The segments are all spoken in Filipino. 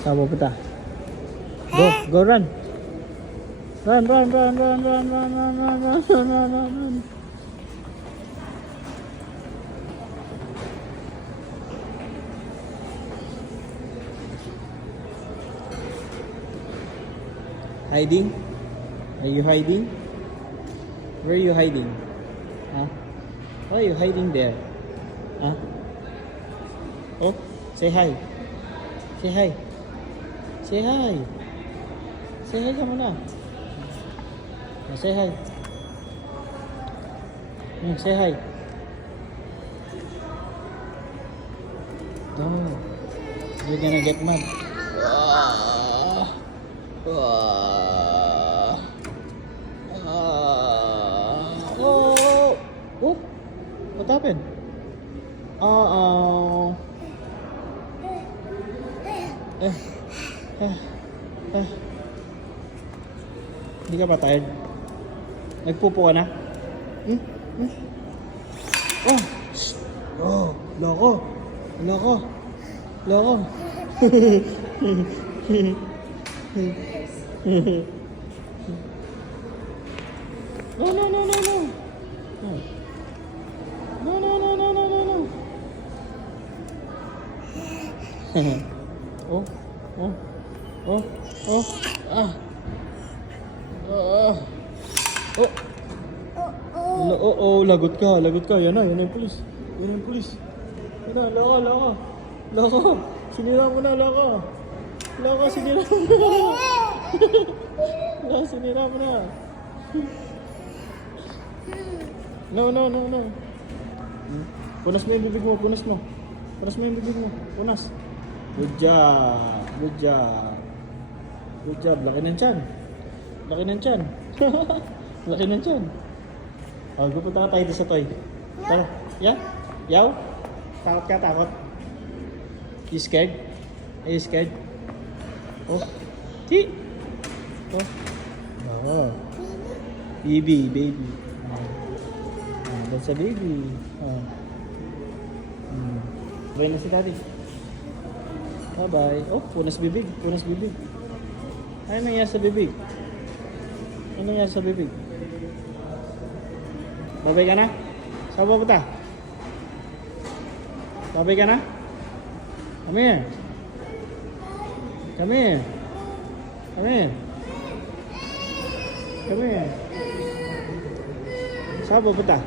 Saan pupunta? Go, go run. Run, run, run, run, run, run, run, run, run, run, run, run, run. Hiding? Are you hiding? Where are you hiding? Huh? Why are you hiding there? Huh? Oh, say hi. Say hi. Say hi. Say hi ka muna. Oh, say hi. Say hi. Don't. You're gonna get mad. Oh! Oh! What happened? Uh-oh. Hindi ka ba tired? Nagpupo ka na? Hmm? Hmm? Oh! Oh! Loko! Loko! Loko! No, no, no, no, no! No, no, no, no, no, no, no! Oh! Oh! Oh! Oh! Ah! Oh! Oh, lagot ka, lagot ka. Yan na yung pulis. Yan na yung pulis. Yan na, loko, loko. Loko, sinira mo na, loko. Loko, sinira mo na. Loko, sinira mo na. No, no, no, no. Punas mo yung bibig mo, punas mo. Punas mo yung bibig mo, punas. Good job, good job. Good job, laki ng tiyan. Laki ng tiyan. Laki ng tiyan. Oh, pupunta ka tayo dito sa toy. Tara, yeah? Yaw? Takot ka, takot? You scared? Are you scared? Oh, ti. Oh. Oh. Baby, baby. That's a baby. Oh. Bye na si daddy. Bye-bye. Oh, punas bibig. Punas bibig. Ano nangyari sa bibig? Ano nangyari sa bibig? Babay ka na? Saan ba pupunta? Babay ka na? Come here. Come here. Come here. Come here. Saan ba pupunta?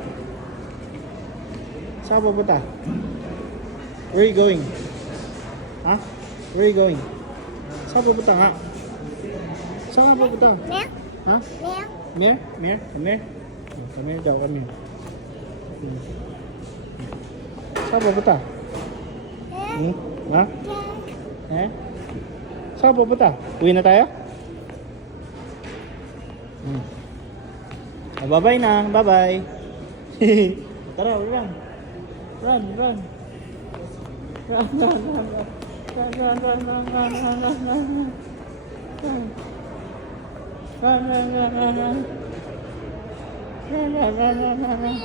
Saan ba pupunta? Where are you going? Huh? Where are you going? Saan ba pupunta nga? Saan ba pupunta? Meow. Huh? Meow. Mir? Mir? Come here. Come here daw, come here. Saan ba pupunta? Ha? Eh? Saan ba pupunta? Uwi na tayo? Oh, bye-bye na. Bye-bye. Tara, run. Run, run. Run, run, run, run. Run, run, run, run, run, run, run, run, run. Run, run, run, run, run. Run, run, run, run, run, run.